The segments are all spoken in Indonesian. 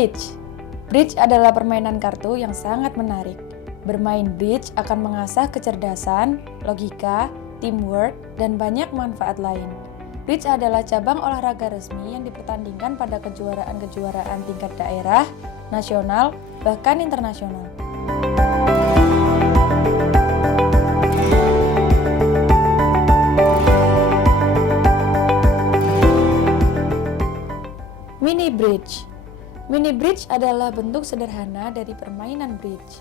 Bridge. Bridge adalah permainan kartu yang sangat menarik. Bermain bridge akan mengasah kecerdasan, logika, teamwork, dan banyak manfaat lain. Bridge adalah cabang olahraga resmi yang dipertandingkan pada kejuaraan-kejuaraan tingkat daerah, nasional, bahkan internasional. Mini bridge. Mini bridge adalah bentuk sederhana dari permainan bridge.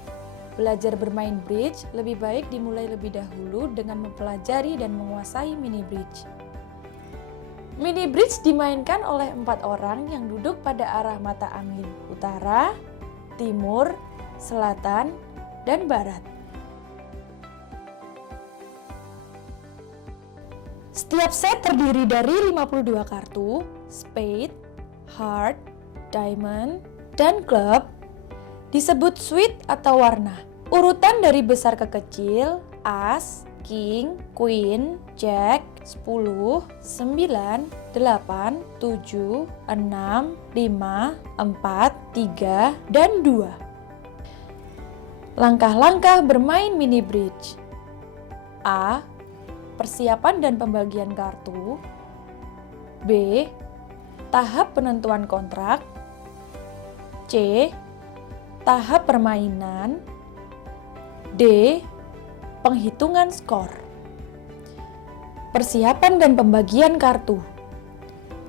Belajar bermain bridge lebih baik dimulai lebih dahulu dengan mempelajari dan menguasai mini bridge. Mini bridge dimainkan oleh 4 orang yang duduk pada arah mata angin utara, timur, selatan, dan barat. Setiap set terdiri dari 52 kartu, spade, heart, diamond, dan club, disebut suite atau warna. Urutan dari besar ke kecil, as, king, queen, jack, 10, 9, 8, 7, 6, 5, 4, 3, dan 2. Langkah-langkah bermain mini bridge. A. Persiapan dan pembagian kartu. B. Tahap penentuan kontrak. C. Tahap permainan. D. Penghitungan skor. Persiapan dan pembagian kartu.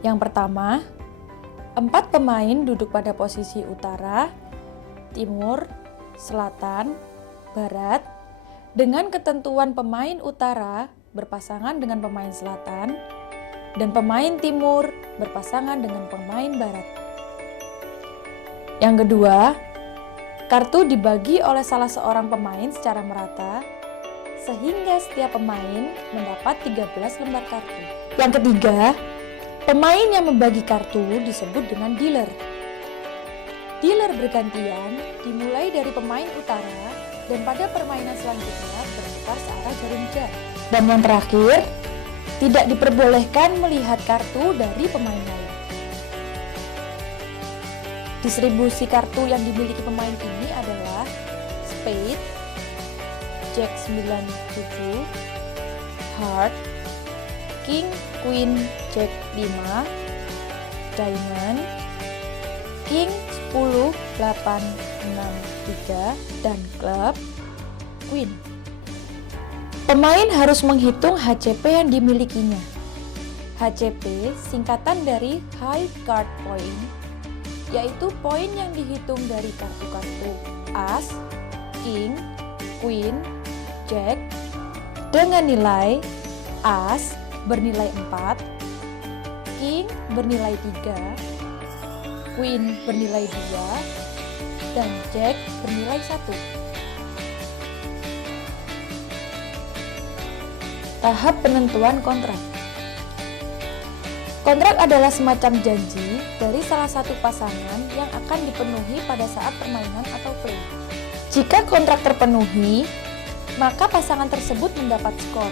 Yang pertama, 4 pemain duduk pada posisi utara, timur, selatan, barat, dengan ketentuan pemain utara berpasangan dengan pemain selatan, dan pemain timur berpasangan dengan pemain barat. Yang kedua, kartu dibagi oleh salah seorang pemain secara merata, sehingga setiap pemain mendapat 13 lembar kartu. Yang ketiga, pemain yang membagi kartu disebut dengan dealer. Dealer bergantian dimulai dari pemain utara dan pada permainan selanjutnya berputar searah jarum jam. Dan yang terakhir, tidak diperbolehkan melihat kartu dari pemain lain. Distribusi kartu yang dimiliki pemain ini adalah spade, jack 9-7, heart, king, queen, jack 5, diamond, king 10, 8, 6, 3, dan club, queen. Pemain harus menghitung HCP yang dimilikinya. HCP singkatan dari High Card Point, yaitu poin yang dihitung dari kartu-kartu as, king, queen, jack, dengan nilai as bernilai 4, king bernilai 3, queen bernilai 2, dan jack bernilai 1. Tahap penentuan kontrak. Kontrak adalah semacam janji dari salah satu pasangan yang akan dipenuhi pada saat permainan atau play. Jika kontrak terpenuhi, maka pasangan tersebut mendapat skor.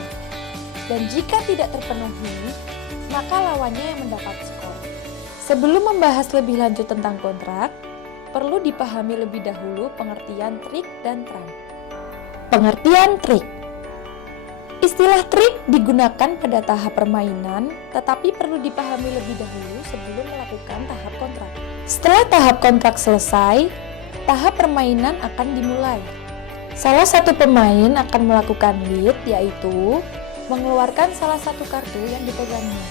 Dan jika tidak terpenuhi, maka lawannya yang mendapat skor. Sebelum membahas lebih lanjut tentang kontrak, perlu dipahami lebih dahulu pengertian trik dan trump. Pengertian trik. Istilah trik digunakan pada tahap permainan, tetapi perlu dipahami lebih dahulu sebelum melakukan tahap kontrak. Setelah tahap kontrak selesai, tahap permainan akan dimulai. Salah satu pemain akan melakukan lead, yaitu mengeluarkan salah satu kartu yang dipegangnya.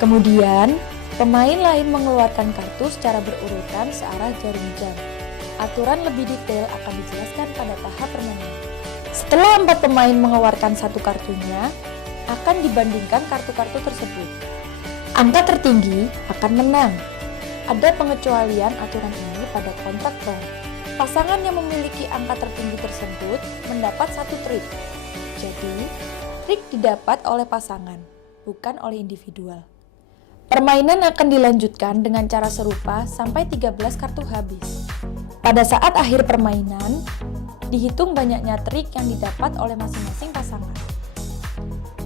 Kemudian, pemain lain mengeluarkan kartu secara berurutan searah jarum jam. Aturan lebih detail akan dijelaskan pada tahap permainan. Setelah 4 pemain mengeluarkan satu kartunya, akan dibandingkan kartu-kartu tersebut. Angka tertinggi akan menang. Ada pengecualian aturan ini pada kontrak round. Pasangan yang memiliki angka tertinggi tersebut mendapat satu trik. Jadi, trik didapat oleh pasangan, bukan oleh individual. Permainan akan dilanjutkan dengan cara serupa sampai 13 kartu habis. Pada saat akhir permainan, dihitung banyaknya trik yang didapat oleh masing-masing pasangan.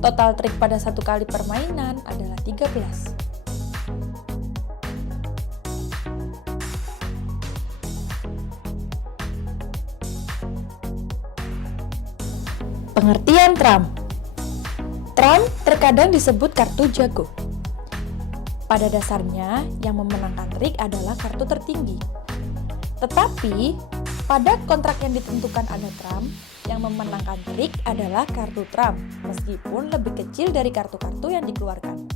Total trik pada satu kali permainan adalah 13. Pengertian Trump. Trump terkadang disebut kartu jago. Pada dasarnya, yang memenangkan trik adalah kartu tertinggi. Tetapi, pada kontrak yang ditentukan ada Trump, yang memenangkan trik adalah kartu Trump, meskipun lebih kecil dari kartu-kartu yang dikeluarkan.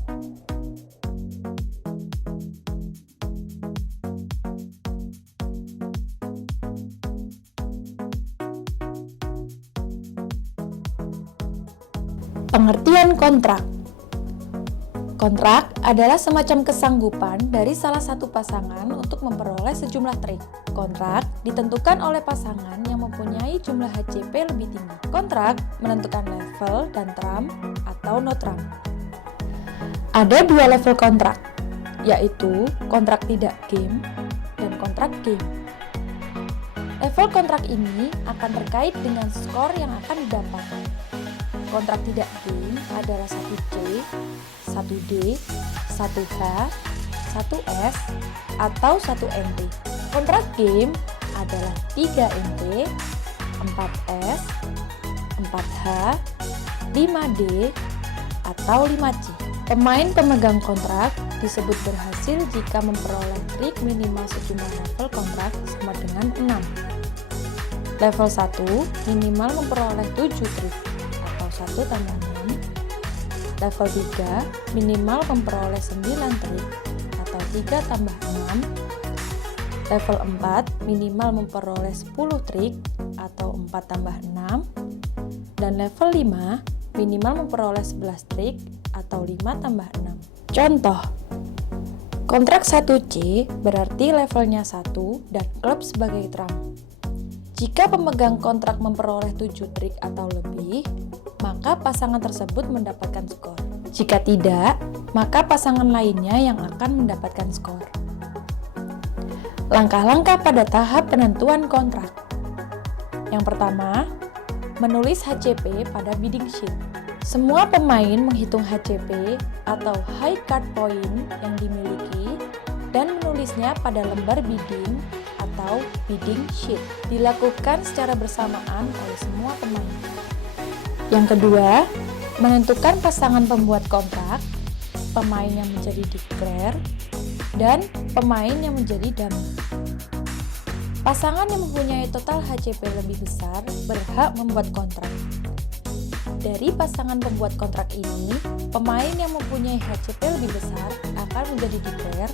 Pengertian kontrak. Kontrak adalah semacam kesanggupan dari salah satu pasangan untuk memperoleh sejumlah trik. Kontrak ditentukan oleh pasangan yang mempunyai jumlah HCP lebih tinggi. Kontrak menentukan level dan Trump atau no Trump. Ada dua level kontrak, yaitu kontrak tidak game dan kontrak game. Level kontrak ini akan terkait dengan skor yang akan didapat. Kontrak tidak game adalah 1C, 1D, 1H, 1S, atau 1NT. Kontrak game adalah 3NT, 4S, 4H, 5D, atau 5C. Pemain pemegang kontrak disebut berhasil jika memperoleh trik minimal sejumlah level kontrak sama dengan 6. Level 1 minimal memperoleh 7 trik, 1 tambah 6. Level 3 minimal memperoleh 9 trik atau 3 tambah 6. Level 4 minimal memperoleh 10 trik atau 4 tambah 6. Dan level 5 minimal memperoleh 11 trik atau 5 tambah 6. Contoh, kontrak 1C berarti levelnya 1 dan klub sebagai Trump. Jika pemegang kontrak memperoleh 7 trik atau lebih, maka pasangan tersebut mendapatkan skor. Jika tidak, maka pasangan lainnya yang akan mendapatkan skor. Langkah-langkah pada tahap penentuan kontrak. Yang pertama, menulis HCP pada bidding sheet. Semua pemain menghitung HCP atau high card point yang dimiliki dan menulisnya pada lembar bidding atau bidding sheet. Dilakukan secara bersamaan oleh semua pemain. Yang kedua, menentukan pasangan pembuat kontrak, pemain yang menjadi declare, dan pemain yang menjadi dummy. Pasangan yang mempunyai total HCP lebih besar berhak membuat kontrak. Dari pasangan pembuat kontrak ini, pemain yang mempunyai HCP lebih besar akan menjadi declare,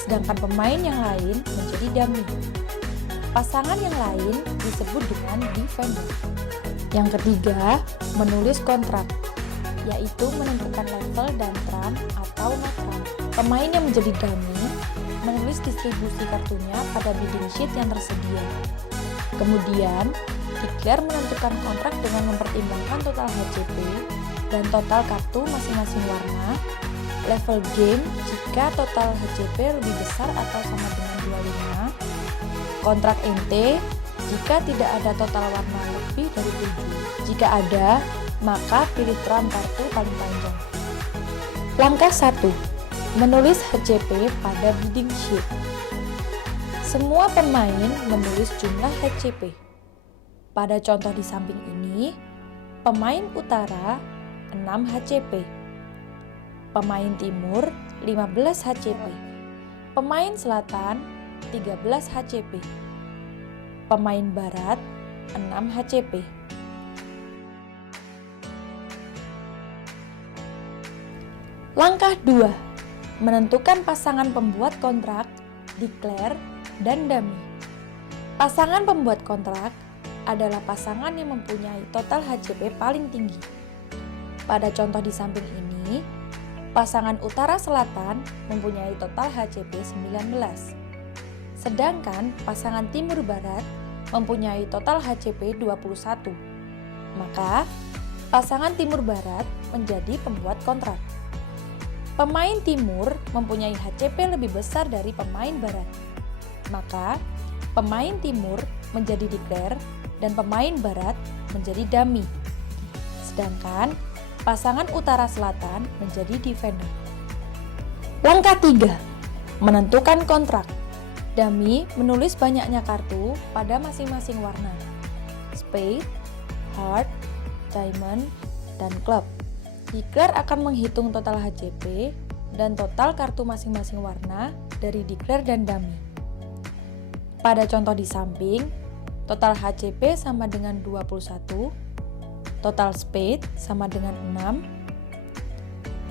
sedangkan pemain yang lain menjadi dummy. Pasangan yang lain disebut dengan defender. Yang ketiga, menulis kontrak, yaitu menentukan level dan Trump atau no Trump. Pemain yang menjadi dummy menulis distribusi kartunya pada bidding sheet yang tersedia. Kemudian, declare menentukan kontrak dengan mempertimbangkan total HCP dan total kartu masing-masing warna, level game jika total HCP lebih besar atau sama dengan 25, kontrak NT jika tidak ada total warna lebih dari 7. Jika ada, maka pilih Trump kartu paling panjang. Langkah 1. Menulis HCP pada bidding sheet. Semua pemain menulis jumlah HCP. Pada contoh di samping ini, pemain utara 6 HCP, pemain timur 15 HCP, pemain selatan 13 HCP, pemain barat 6 HCP. Langkah 2. Menentukan pasangan pembuat kontrak, declare, dan dummy. Pasangan pembuat kontrak adalah pasangan yang mempunyai total HCP paling tinggi. Pada contoh di samping ini, pasangan utara selatan mempunyai total HCP 19. Sedangkan pasangan timur barat mempunyai total HCP 21. Maka, pasangan timur barat menjadi pembuat kontrak. Pemain timur mempunyai HCP lebih besar dari pemain barat. Maka, pemain timur menjadi declare dan pemain barat menjadi dummy. Sedangkan, pasangan utara selatan menjadi defender. Langkah 3. Menentukan kontrak. Dummy menulis banyaknya kartu pada masing-masing warna. Spade, heart, diamond, dan klub. Declare akan menghitung total HCP dan total kartu masing-masing warna dari declare dan dummy. Pada contoh di samping, total HCP sama dengan 21, total spade sama dengan 6,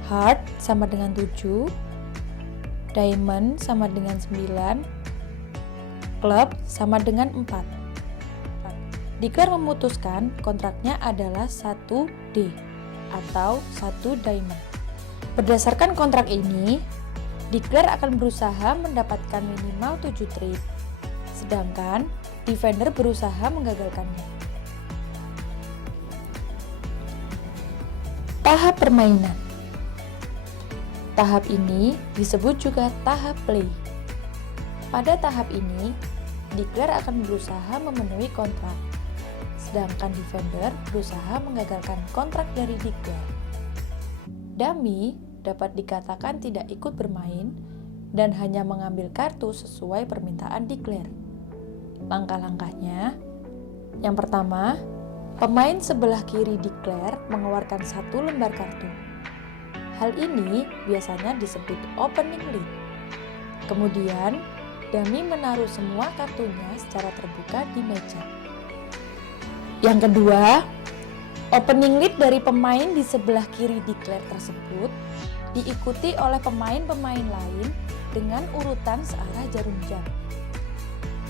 heart sama dengan 7, diamond sama dengan 9, club sama dengan 4. Declare memutuskan kontraknya adalah 1D atau 1 diamond. Berdasarkan kontrak ini, Declare akan berusaha mendapatkan minimal 7 trip, sedangkan defender berusaha menggagalkannya. Tahap permainan. Tahap ini disebut juga tahap play. Pada tahap ini, Declare akan berusaha memenuhi kontrak, sedangkan defender berusaha menggagalkan kontrak dari Declare. Dummy dapat dikatakan tidak ikut bermain dan hanya mengambil kartu sesuai permintaan Declare. Langkah-langkahnya, yang pertama, pemain sebelah kiri Declare mengeluarkan 1 lembar kartu. Hal ini biasanya disebut opening lead. Kemudian, dummy menaruh semua kartunya secara terbuka di meja. Yang kedua, opening lead dari pemain di sebelah kiri Declare tersebut diikuti oleh pemain-pemain lain dengan urutan searah jarum jam.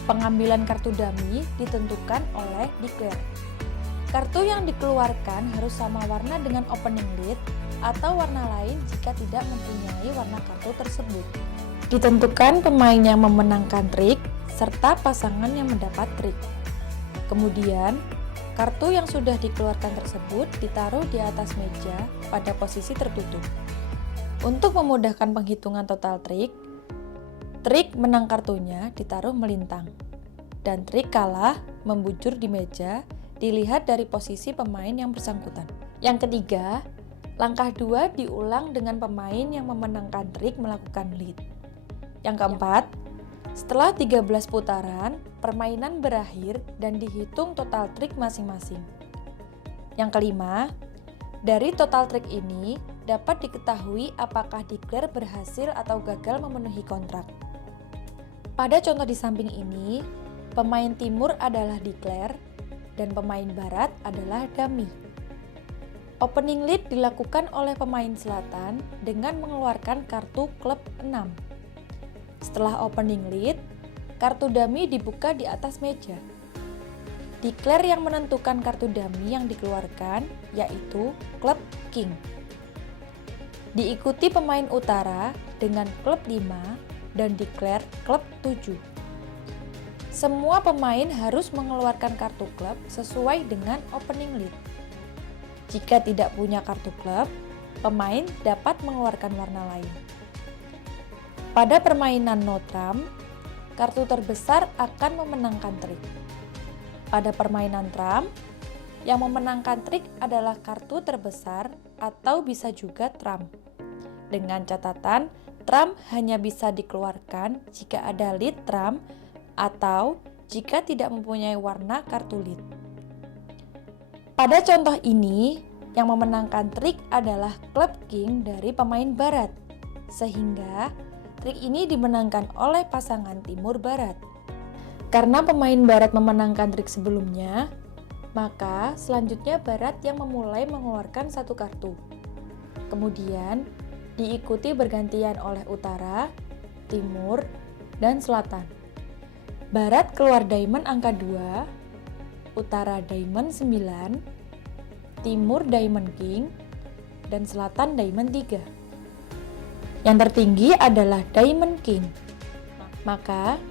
Pengambilan kartu dummy ditentukan oleh Declare. Kartu yang dikeluarkan harus sama warna dengan opening lead atau warna lain jika tidak mempunyai warna kartu tersebut. Ditentukan pemain yang memenangkan trik serta pasangan yang mendapat trik. Kemudian, kartu yang sudah dikeluarkan tersebut ditaruh di atas meja pada posisi tertutup. Untuk memudahkan penghitungan total trik menang kartunya ditaruh melintang, dan trik kalah membujur di meja dilihat dari posisi pemain yang bersangkutan. Yang ketiga, langkah 2 diulang dengan pemain yang memenangkan trik melakukan lead. Yang keempat, setelah 13 putaran, permainan berakhir dan dihitung total trik masing-masing. Yang kelima, dari total trik ini dapat diketahui apakah Declare berhasil atau gagal memenuhi kontrak. Pada contoh di samping ini, pemain timur adalah Declare dan pemain barat adalah dummy. Opening lead dilakukan oleh pemain selatan dengan mengeluarkan kartu klub 6. Setelah opening lead, kartu dummy dibuka di atas meja. Declare yang menentukan kartu dummy yang dikeluarkan yaitu klub king. Diikuti pemain utara dengan klub 5 dan Declare klub 7. Semua pemain harus mengeluarkan kartu klub sesuai dengan opening lead. Jika tidak punya kartu klub, pemain dapat mengeluarkan warna lain. Pada permainan no trump, kartu terbesar akan memenangkan trik. Pada permainan trump, yang memenangkan trik adalah kartu terbesar atau bisa juga trump. Dengan catatan, trump hanya bisa dikeluarkan jika ada lead trump atau jika tidak mempunyai warna kartu lead. Pada contoh ini, yang memenangkan trik adalah klub king dari pemain barat, sehingga trik ini dimenangkan oleh pasangan timur barat. Karena pemain barat memenangkan trik sebelumnya, maka selanjutnya barat yang memulai mengeluarkan satu kartu. Kemudian diikuti bergantian oleh utara, timur, dan selatan. Barat keluar diamond angka 2, utara diamond 9, timur diamond king, dan selatan diamond 3. Yang tertinggi adalah diamond king. Maka,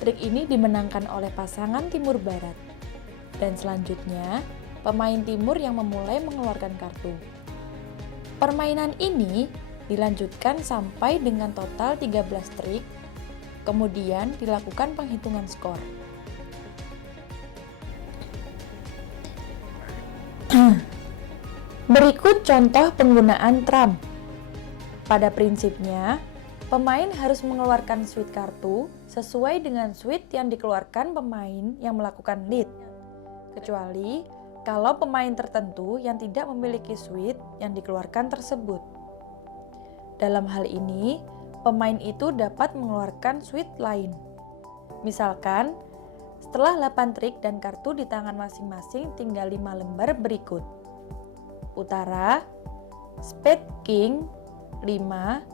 trik ini dimenangkan oleh pasangan timur barat. Dan selanjutnya, pemain timur yang memulai mengeluarkan kartu. Permainan ini dilanjutkan sampai dengan total 13 trik, kemudian dilakukan penghitungan skor. Berikut contoh penggunaan trump. Pada prinsipnya, pemain harus mengeluarkan suite kartu sesuai dengan suite yang dikeluarkan pemain yang melakukan lead, kecuali kalau pemain tertentu yang tidak memiliki sweet yang dikeluarkan tersebut. Dalam hal ini, pemain itu dapat mengeluarkan sweet lain. Misalkan, setelah 8 trik dan kartu di tangan masing-masing tinggal 5 lembar berikut. Utara, Spade King, 5,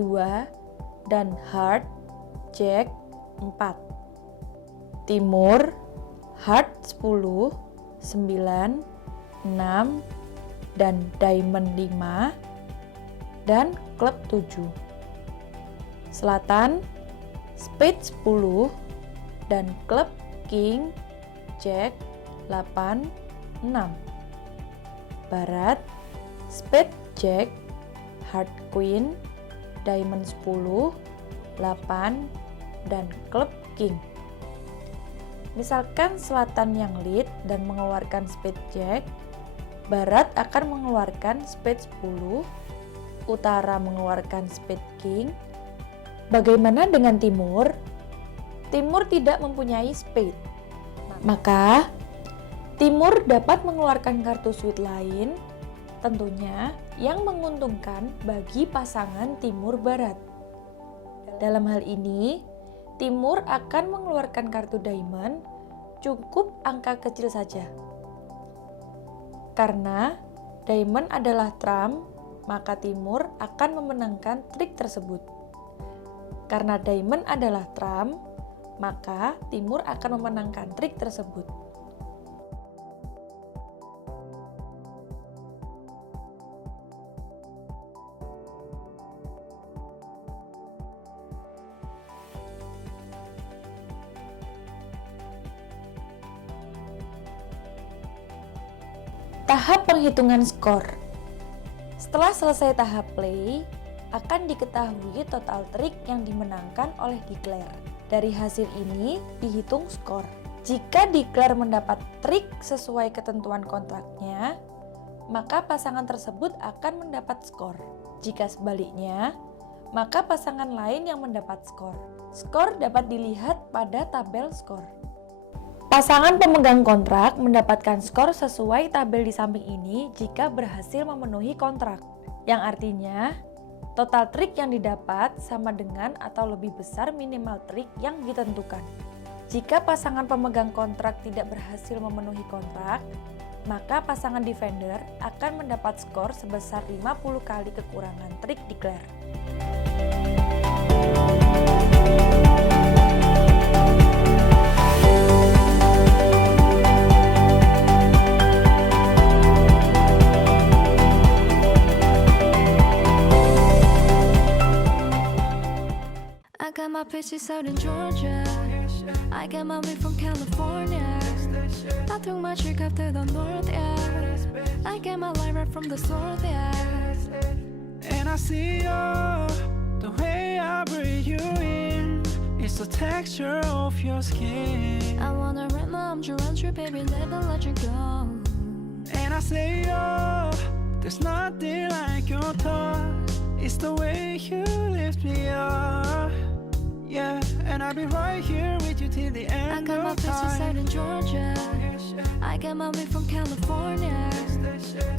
2, dan Heart, Jack, 4. Timur, Heart 10, 9, 6, dan Diamond 5, dan Klub 7. Selatan, Spade 10, dan Klub King, Jack, 8, 6. Barat, Spade Jack, Heart Queen, Diamond 10, 8, dan Klub King. Misalkan selatan yang lead dan mengeluarkan Spade Jack, barat akan mengeluarkan Spade 10, utara mengeluarkan Spade King. Bagaimana dengan timur? Timur tidak mempunyai spade. Maka, timur dapat mengeluarkan kartu sweet lain, tentunya yang menguntungkan bagi pasangan timur barat. Dalam hal ini, timur akan mengeluarkan kartu diamond, cukup angka kecil saja. Karena diamond adalah trump, maka timur akan memenangkan trik tersebut. Karena diamond adalah trump, maka timur akan memenangkan trik tersebut. Tahap penghitungan skor. Setelah selesai tahap play, akan diketahui total trik yang dimenangkan oleh declare. Dari hasil ini dihitung skor. Jika declare mendapat trik sesuai ketentuan kontraknya, maka pasangan tersebut akan mendapat skor. Jika sebaliknya, maka pasangan lain yang mendapat skor. Skor dapat dilihat pada tabel skor. Pasangan pemegang kontrak mendapatkan skor sesuai tabel di samping ini jika berhasil memenuhi kontrak, yang artinya total trik yang didapat sama dengan atau lebih besar minimal trik yang ditentukan. Jika pasangan pemegang kontrak tidak berhasil memenuhi kontrak, maka pasangan defender akan mendapat skor sebesar 50 kali kekurangan trik declare. I got my peaches out in Georgia. I got my weed from California. I took my chick up to the north, yeah. I get my light right from the source, yeah. And I see the way I breathe you in. It's the texture of your skin. I wanna run my arms around you, baby, never let you go. And I say, there's nothing like your touch. It's the way you lift me up. Yeah, and I'll be right here with you till the I end got my of peaches out time. in Georgia. I get my weed from California.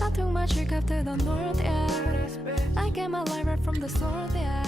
I took my chick up to the north, yeah. I get my light right from the source, yeah.